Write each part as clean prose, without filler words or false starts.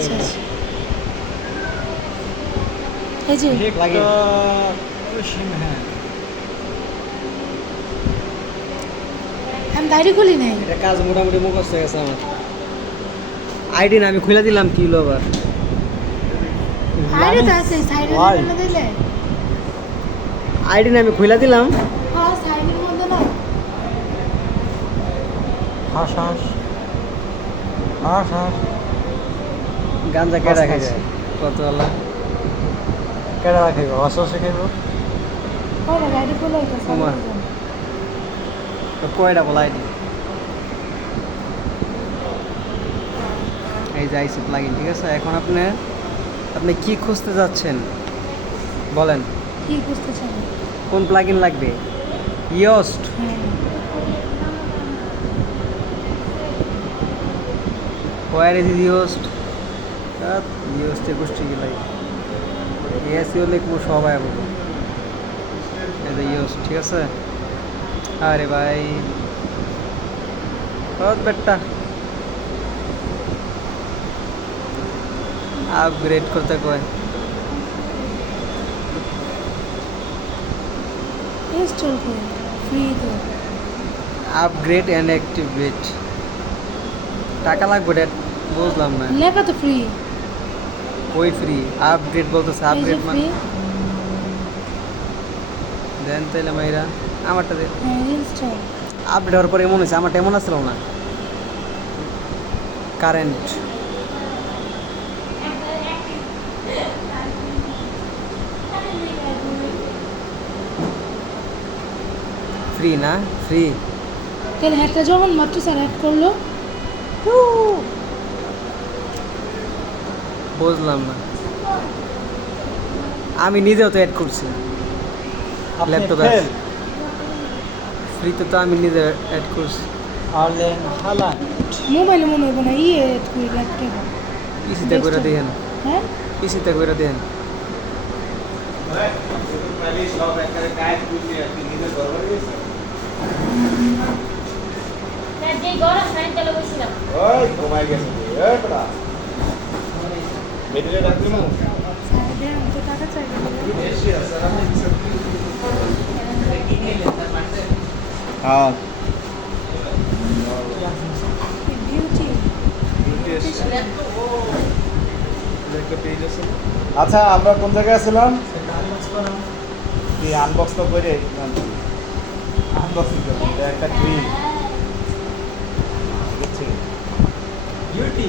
আচ্ছা আচ্ছা এই যে লাগে আমি দাড়ি খুলি নাই এটা কাজ মোটামুটি মুখস্থ হয়ে গেছে আমার আইডি না আমি খুলে দিলাম কি হলো আবার আরে তা আছে সাইডে না দিলে আইডি না আমি খুলে দিলাম হ্যাঁ সাইডের মধ্যে না হাঁস হাঁস হাঁস হাঁস গাঞ্জা কেডা খাইছে কত আল্লাহ কেডা খাইব হাঁস হাঁস খাইব ওরে দাড়ি খুলে তো ওমা। তো কয়টা বলা আইডি এই যে আইসি প্লাগইন ঠিক আছে এখন আপনি কি খুঁজতে যাচ্ছেন বলেন কি বুঝতে চান কোন প্লাগইন লাগবে ইয়োস্ট হোয়ার ইজ ইয়োস্ট ইয়োস্টে গোষ্ঠী গেলাই এসিও লিখবো সবাই বলবো এই যে ইয়োস্ট ঠিক আছে আরে ভাই বহুত বেটা আপগ্রেড করতে কয় ইনস্টল করে ফ্রি তো আপগ্রেড অ্যান্ড অ্যাক্টিভেট টাকা লাগবে ডেট বুঝলাম না লেখা তো ফ্রি ওই ফ্রি আপগ্রেড বলতেছে আপগ্রেড মানে দেন তাইলে মাইরা আমারটা দে হ্যাঁ ইনস্টল আপডেট হওয়ার পরে এমন হয়েছে আমারটা এমন আসছিল না কারেন্ট ফ্রি না ফ্রি তাহলে হ্যাটটা যখন মাত্র স্যার অ্যাড করলো বুঝলাম না আমি নিজেও তো অ্যাড করছি ল্যাপটপে ফ্রিতে তো আমি নিজে অ্যাড করছি আর্লেন হালান্ড মোবাইলে মনে হবে না ইয়ে অ্যাড করি ল্যাপটপ পিসিতে করে দেখেন হ্যাঁ পিসিতে করে দেখেন যে গরম ফ্যান চালু করছিলাম ওই ঘুমাই গেছে এই বড়া মেডিলে ডাকলি না সাইডে আমি তো টাকা চাই হ্যাঁ বিউটি আচ্ছা আমরা কোন জায়গায় আছিলাম কি আনবক্স তো করে আনবক্সিং করব এটা একটা ক্রিম দেখছি বিউটি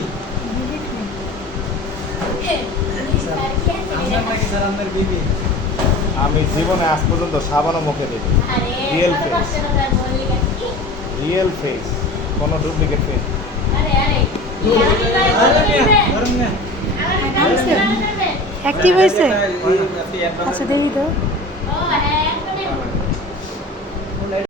আমি জীবনে আজ পর্যন্ত সাবানও মুখে দিই Real face. রিয়েল ফেস কোনো ডুপ্লিকেট ফেস অ্যাক্টিভ হয়েছে আচ্ছা দেখি তো ও হ্যাঁ